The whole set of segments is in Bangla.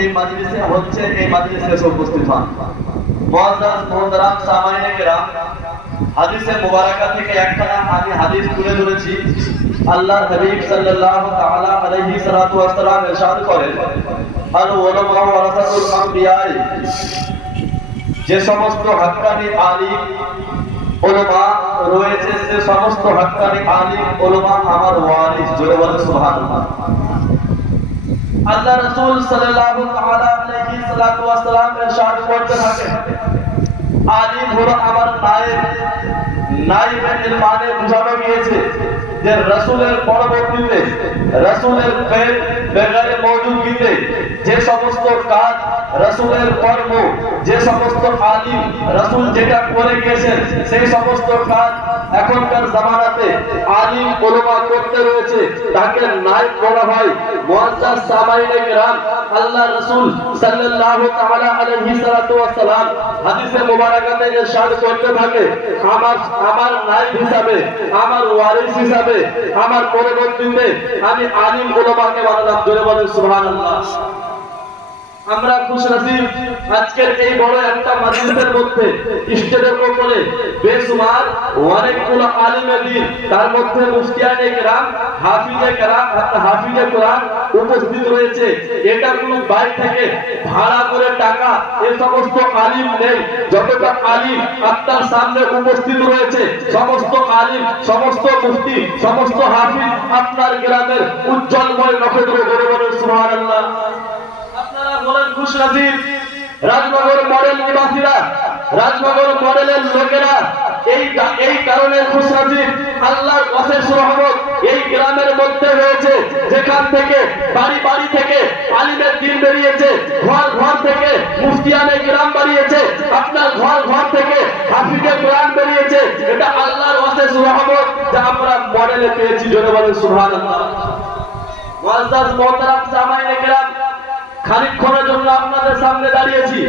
এই মাজলিসে হচ্ছে, এই মাজলিসে এসে উপস্থিত হন। মুআজ্জাজ মুহতারাম সামাইনে কেরাম, হাদিসে মুবারাকা থেকে একখানা আমি হাদিস তুলে ধরেছি। আল্লাহর হাবিব সাল্লাল্লাহু তাআলা আলাইহি সাল্লাতু ওয়াস সালাম ইরশাদ করেন, আল উলামা ওয়ারাসাতুল আমবিয়া, যে সমস্ত হাক্কানি আলিম উলামা রয়েছে, সে সমস্ত হাক্কানি আলিম উলামা আমার ওয়ারিস। জোরে বলেন সুবহানাল্লাহ। আল্লাহ রাসূল সাল্লাল্লাহু তাআলা আলাইহি সাল্লাতু ওয়াস সালাম ইরশাদ করতে থাকেন, আলিম হলো আমার নায়েব। নায়েবের মানে বোঝানো গিয়েছে যে রাসূলের পরবর্তীতে, রাসূলের বেগারে মওজুদগিতে যে সমস্ত কাজ, রাসূলের কর্ম, যে সমস্ত আলিম রাসূল যেটা করে গেছেন, সেই সমস্ত কাজ এখনকার জামানাতে আলিম উলামা করতে রয়েছে, তাকে নায়েব বলা হয়। মুআজ্জাজ সামাইনে কেরাম, আল্লাহ রাসূল সাল্লাল্লাহু তাআলা আলাইহি সাল্লাতু ওয়াস সালাম হাদিসে মুবারাকাতে ইরশাদ করতে থাকে, আমার নায়েব হিসাবে, আমার ওয়ারিস হিসাবে, আমার পরবর্তীতে আমি আলিম উলামাকে বানালাম। জোরে বলেন সুবহানাল্লাহ। আমরা খুশনসিব আজকের এই বড় একটা মাজলিসের মধ্যে স্টেজের উপরে বেসুমার অনেকগুলো আলিমে দ্বীন, তার মধ্যে মুফতিয়ানে কেরাম, হাফিজে কেরাম, হাফিজে কোরআন উপস্থিত রয়েছে। এটা কোনো বাইরে থেকে ভাড়া করে টাকা এই সমস্ত আলিম নেই। যতটা আলিম আপনার সামনে উপস্থিত রয়েছে, সমস্ত আলিম, সমস্ত মুফতি, সমস্ত হাফিজ আপনার গ্রামের উজ্জ্বলময় নক্ষত্র। জোরে বলেন সুবহানাল্লাহ। আপনারা বলেন খুশনসিব রাজনগর মডেল নিবাসীরা, রাজনগর মডেলের লোকেরা এই কারণে খুশনসিব, আল্লাহর অশেষ রহমত এই গ্রামের মধ্যে রয়েছে, যেখান থেকে বাড়ি বাড়ি থেকে আলিমের দিন বেরিয়েছে, ঘর ঘর থেকে মুফতিয়ানে কেরাম বেরিয়েছে, আপনার ঘর ঘর থেকে হাফিজে কোরআন বেরিয়েছে। এটা আল্লাহর অশেষ রহমত যা আমরা মডেলে পেয়েছি। জোরে বলেন সুবহানাল্লাহ। মুআজ্জাজ মুহতারাম সামাইনে কেরাম, খানিকক্ষণের জন্য আপনাদের সামনে দাঁড়িয়েছি,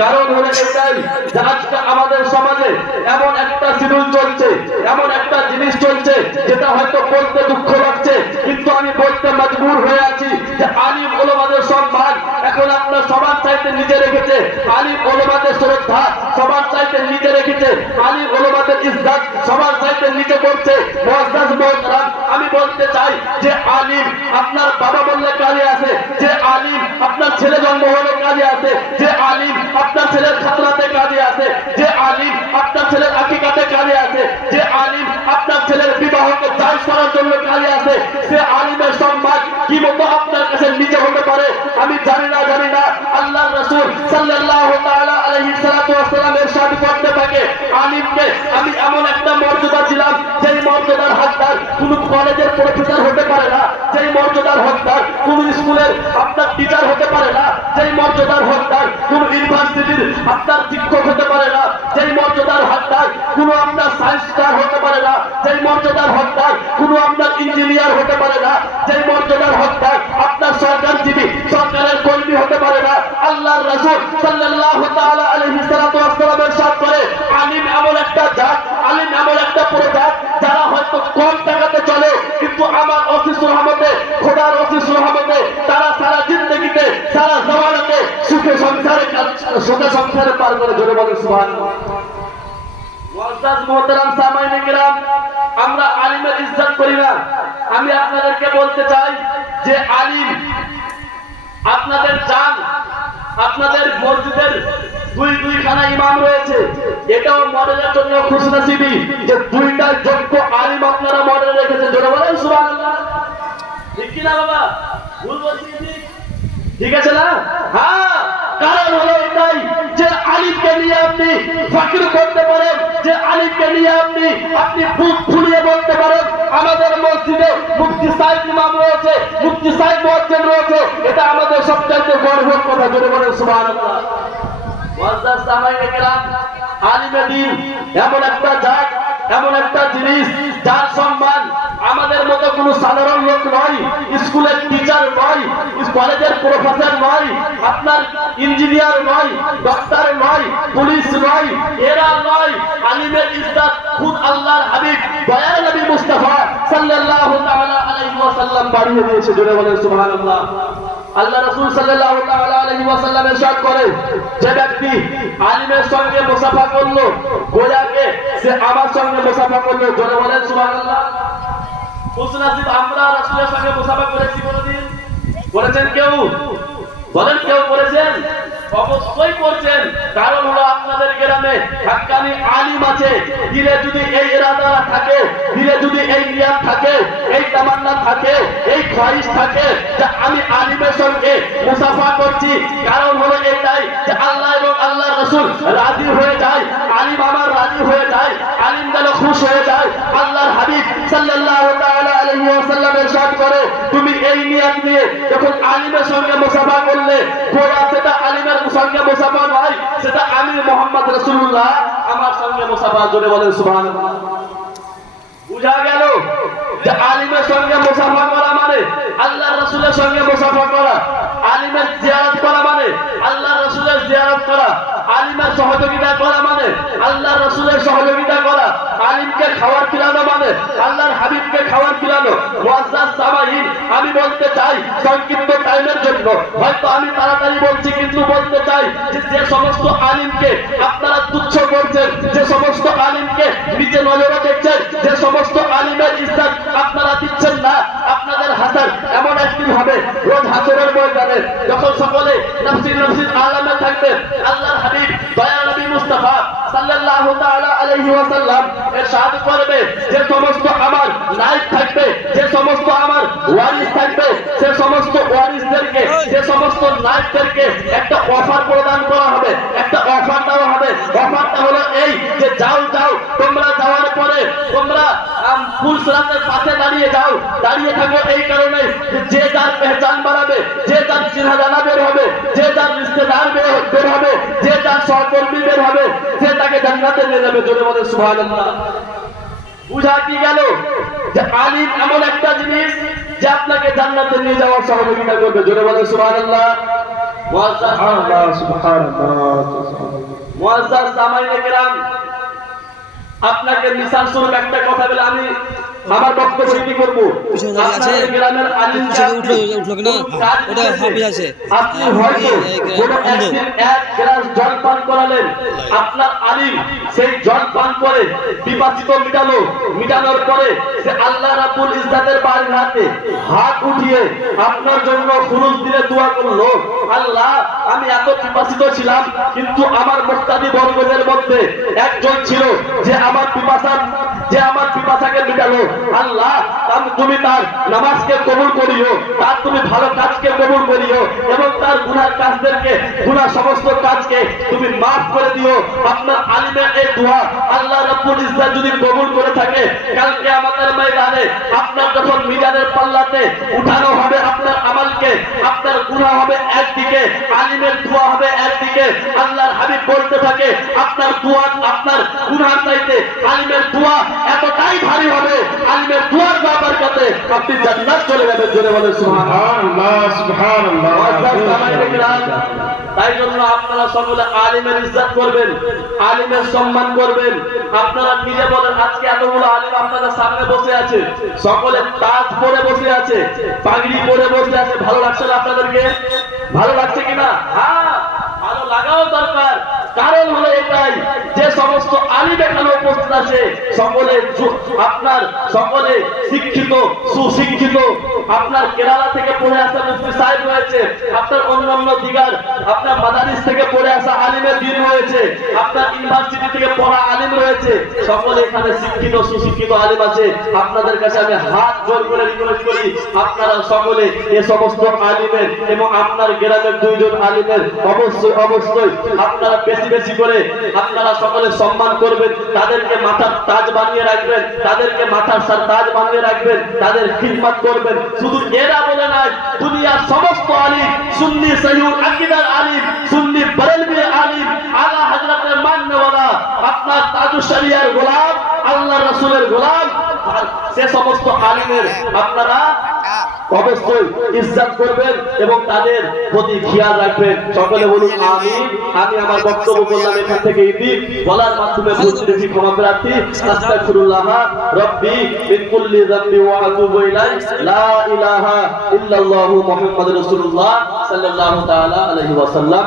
কারণ হলো এটাই যে আজকে আমাদের সমাজে এমন একটা শিডিউল চলছে, এমন একটা জিনিস চলছে যেটা হয়তো বলতে দুঃখ লাগছে, কিন্তু আমি বলতে মজবুর হয়ে আছি যে আলিম উলামাদের সম্মান এখন আপনার সবার চাইতে নিচে রেখেছে। আলিম উলামাদের শ্রদ্ধা সবার চাইতে নিচে রেখেছে। আলিম উলামাদের ইজ্জত সবার চাইতে নিচে করছে। মুআজ্জাজ মুহতারাম, আমি বলতে চাই যে আলিম আপনার বাবা বললে কাজে আসে, যে আলিম আপনার ছেলে জন্ম হলে কাজে আসে, যে আলিম আপনার ছেলের খাতনাতে কাজে আসে, যে আলিম আপনার ছেলের আকিকাতে কাজে আসে, যে আলিম আপনার ছেলের বিবাহকে জায়েজ করার জন্য কাজে আসে, সে আলিমের সম্মান কি মতো আপনার কাছে নিচে হতে পারে আমি জানি না। আল্লাহর রাসূল সাল্লাল্লাহু তাআলা আলাইহি সাল্লাতু ওয়াস সালাম ইরশাদ করতে থাকে, আলিমকে আমি এমন একটা মর্যাদা দিলাম যেই মর্যাদার হকদার কোন কলেজের প্রফেসর হতে পারে না, যেই মর্যাদার হকদার কোন স্কুলের আপনার টিচার হতে পারে না, যেই মর্যাদার হকদার কোন ইউনিভার্সিটির আপনার শিক্ষক হতে পারে না, যেই মর্যাদার হকদার কোন আপনার সায়েন্স স্টার হতে পারে না, যেই মর্যাদার হকদার কোন আপনার ইঞ্জিনিয়ার হতে পারে না, যেই মর্যাদার হকদার আপনার সরকারজীবী, সরকারের কর্মী হতে পারে না। আল্লাহর রাসূল সাল্লাল্লাহু তাআলা আলাইহি সাল্লাতু ওয়াস সালাম ইরশাদ করে, আলিম এমন একটা জাত, আলিম এমন একটা প্রজাত যারা হয়তো কম টাকাতে চলে, কিন্তু আমার অশেষ রহমতে, খোদার অশেষ রহমতে তারা সারা জিন্দেগিতে, সারা জামানাতে সুখে সংসারে পার করে। জোরে বলেন সুবহানাল্লাহ। মুআজ্জাজ মুহতারাম সামাইনে কেরাম, আমরা আলিমের ইজ্জত করি না। আমি আপনাদেরকে বলতে চাই যে আলিম আপনাদের জান, আপনাদের মসজিদের দুইখানা ইমাম রয়েছে, এটাও মডেলের জন্য খুশনসিবি যে দুইটা যোগ্য আলিম আপনারা মডেল রেখেছেন। জোরে বলেন সুবহানাল্লাহ। ঠিক কি না বাবা? ভুল বলছি কি? ঠিক আছে না? হ্যাঁ, কারণ হলো এটাই যে আলিমকে নিয়ে আপনি ফাকির করতে পারেন, যে আলিমকে নিয়ে আপনি বুক ফুলিয়ে বলতে পারেন আমাদের মসজিদে মুফতি সাহেব ইমাম রয়েছে, মুফতি সাহেব মুয়াজ্জিন রয়েছে, এটা আমাদের সবচাইতে গর্বের কথা। জোরে বলেন সুবহানাল্লাহ। মুআজ্জাজ সামাইনে কেরাম, আলিমে দ্বীন এমন একটা জাত, এমন একটা জিনিস যার সম্মান আমাদের মতো কোনো সাধারণ লোক নয়, স্কুলের টিচার নয়, কলেজের প্রফেসর নয়, আপনার ইঞ্জিনিয়ার নয়, ডক্টর নয়, পুলিশ নয়, এরা নয়। আলিমের ইজ্জত খুদ আল্লাহর হাবিব দয়ার নবী মুস্তাফা সাল্লাল্লাহু তাআলা আলাইহি ওয়াসাল্লাম বাড়িয়ে দিয়েছে। জোরে বলেন সুবহানাল্লাহ। আল্লাহ রাসূল সাল্লাল্লাহু তাআলা আলাইহি আলাইহি ওয়াসাল্লাম ইরশাদ করে, যে ব্যক্তি আলিমের সঙ্গে মুসাফা করলো গোয়াকে সে আমার সঙ্গে মুসাফা করলো। জোরে বলেন সুবহানাল্লাহ। খুশনসিব আমরা রাসূলের সঙ্গে মুসাফা করেছি কোনদিন? করেছেন কেউ? বলেন কেউ করেছেন? অবশ্যই করছেন। কারণ হলো আপনাদের গ্রামে হাক্কানি আলিম আছে, দিলে যদি এই ইরাদা থাকে, দিলে যদি এই নিয়ত থাকে, এই তামান্না থাকে, এই খ্বাহিশ থাকে যে আমি আলিমের সঙ্গে মুসাফা করছি, কারণ হলো এটাই যে আল্লাহ এবং আল্লাহর রাসূল রাজি হয়ে যায়, আলিম আমার রাজি হয়ে যায়, আলিম যেন খুশ হয়ে যায়। আল্লাহর হাবিব সাল্লাল্লাহু তাআলা আলাইহি ওয়াসাল্লাম ইরশাদ করে, তুমি এই নিয়ত নিয়ে যখন আলিমের সঙ্গে মুসাফা করলে, গোয়া সেটা আলিমের সঙ্গে মুসাফা নয়, সেটা আমি মুহাম্মদ রাসূলুল্লাহ আমার সঙ্গে মুসাফা। জোরে বলেন সুবহানাল্লাহ। বুঝা গেল যে আলিমের সঙ্গে মুসাফা করা মানে আল্লাহর রাসূলের সঙ্গে মুসাফা করা, আলিমের জিয়ারত করা মানে আল্লাহর রাসূলের জিয়ারত করা, আলিমের সহযোগিতা করা মানে আল্লাহর রাসূলের সহযোগিতা করা, আলিমকে খাবার খিলানো মানে আল্লাহর হাবিবকে খাবার খিলানো। মুআজ্জাজ সামাঈন, আমি বলতে চাই সংক্ষিপ্ত টাইমের জন্য, হয়তো আমি তাড়াতাড়ি বলছি, কিন্তু বলতে চাই যে সমস্ত আলিমকে আপনারা তুচ্ছ করছেন, যে সমস্ত আলিমকে নিচে নজরে দেখছেন, যে সমস্ত আলিমের ইজ্জত আপনারা দিচ্ছেন না, আপনাদের হাসান এমন একদিন হবে রোজ হাসরের ময়দানে, যখন সকলে নফসি নফসি আলামে থাকবেন, আল্লাহর হাবিব দয়ার নবী মুস্তাফা সাল্লাল্লাহু তাআলা আলাইহি ওয়াসাল্লাম ইরশাদ করবে, যে সমস্ত আমার নায়েব থাকবে, যে সমস্ত আমার ওয়ারিস থাকবে, সে সমস্ত ওয়ারিসদেরকে, যে সমস্ত নায়েবদেরকে একটা অফার প্রদান করা হবে, একটা অফার দেওয়া হবে। অফারটা হলো এই যে যাও যাও, তোমরা যাওয়ার পরে তোমরা ফুলসরাতের পাশে দাঁড়িয়ে যাও, দাঁড়িয়ে থাকো এই কারণে যে যার পেহচান বাড়াবে, যে যার চিহ্না জানা বের হবে, যে যার রিশতেদার বের হবে, যে যার সহকর্মী বের হবে, সে তাকে জান্নাতে নিয়ে যাবে। জোরে বলেন সুবহানাল্লাহ। বুঝা কি গেল যে আলিম এমন একটা জিনিস যে আপনাকে জান্নাতে নিয়ে যাওয়ার সহযোগিতা করবে। জোরে বলেন সুবহানাল্লাহ। সুবহানাল্লাহ সুবহানাল্লাহ। মুআজ্জাজ সামাঈনে কেরাম, আপনাকে মিসাল স্বরূপ একটা কথা বলে আমি আমার বক্তব্য কি করব। আপনাদের গ্রামের আলিম উঠলো কিনা ওটা হাফিজ আছে, আপনি হয়তো কোনো একদিন এক গ্লাস জল পান করালেন, আপনার আলিম সেই জল পান করে বিপাচিত মিটানোর পরে সে আল্লাহ রাব্বুল ইজ্জাতের বারগাহে হাত উঠিয়ে আপনার জন্য খুরুজ দিয়ে দোয়া করলো, আল্লাহ আমি এত বিপাচিত ছিলাম, কিন্তু আমার মুক্তাদি বর্গদের মধ্যে একজন ছিল যে আমার পিপাসাকে মিটালো। আল্লাহ তুমি তার নামাজকে কবুল করিও, তার তুমি ভালো কাজকে কবুল করিও, এবং তার গুনাহ কাজদেরকে, গুনাহ সমস্ত কাজকে তুমি মাফ করে দিও। আপনার আলিমের এই দোয়া আল্লাহ রাব্বুল ইজ্জত যদি কবুল করে থাকে, কাল কিয়ামতের ময়দানে আপনার যখন মিজানের পাল্লাতে উঠানো হবে আপনার আমলকে, আপনার গুনাহ হবে একদিকে, আলিমের দোয়া হবে একদিকে। আল্লাহর হাবিব বলতে থাকে, আপনার দোয়া, আপনার গুনাহ চাইতে আলিমের দোয়া এতটাই ভারী হবে, আলিমের দোয়ার বরকতে আপনি জান্নাত চলে যাবেন। জোরে বলেন সুবহানাল্লাহ সুবহানাল্লাহ। তাই জন্য আপনারা সকলে আলিমের ইজ্জত করবেন, আলিমের সম্মান করবেন। আপনারা নিজে বলেন, আজকে এতগুলো আলিম আপনাদের সামনে বসে আছে, সকলে তাজ পরে বসে আছে, পাগড়ি পরে বসে আছে, ভালো লাগছে না আপনাদেরকে? ভালো লাগছে কিনা? হ্যাঁ, ভালো লাগাও দরকার। কারণ হলো এটাই যে সমস্ত আলিম এখানে উপস্থিত আছে সকলে আপনার সকলে শিক্ষিত, সুশিক্ষিত। আপনার কেরালা থেকে পড়ে আসা মুফতি সাহেব রয়েছে, আপনার অন্যান্য দিগার আপনার মাদারিস থেকে পড়ে আসা আলিমের দিন রয়েছে, আপনার ইউনিভার্সিটি থেকে পড়া আলিম রয়েছে, সকলে এখানে শিক্ষিত সুশিক্ষিত আলিম আছে। আপনাদের কাছে আমি হাত জোর করে রিকোয়েস্ট করি, আপনারা সকলে এ সমস্ত আলিমের এবং আপনার গ্রামের দুইজন আলিমের অবশ্যই অবশ্যই আপনারা বেশি বেশি করে আপনারা সকলে সম্মান করবেন, তাদেরকে মাথার তাজ বানিয়ে রাখবেন, তাদেরকে মাথার তাজ বানিয়ে রাখবেন, তাদের খিদমত করবেন। শুধু এরা বলে নাই, দুনিয়ার সমস্ত আলিম, সুন্নি সহিহুল আকীদার আলিম, সুন্নি বরেলভী আলিম, আলা হযরতের মাননেওয়ালা, আপনার তাজুশ শরিয়ার গোলাম, আল্লাহর রাসূলের গোলাম, সে সমস্ত আলিমের আপনারা অবশ্যই ইজ্জত করবেন এবং তাদের প্রতি খেয়াল রাখবেন। সকলে বলুন আমিন। আমি আমার বক্তব্য বললাম এখান থেকে ইতি, বলার মাধ্যমে ভুল ত্রুটি ক্ষমা প্রার্থী। আস্তাগফিরুল্লাহ রাব্বি মিন কুল্লি যামবি ওয়া আতুবু ইলাইহি, লা ইলাহা ইল্লাল্লাহু মুহাম্মাদুর রাসূলুল্লাহ সাল্লাল্লাহু তাআলা আলাইহি ওয়াসাল্লাম।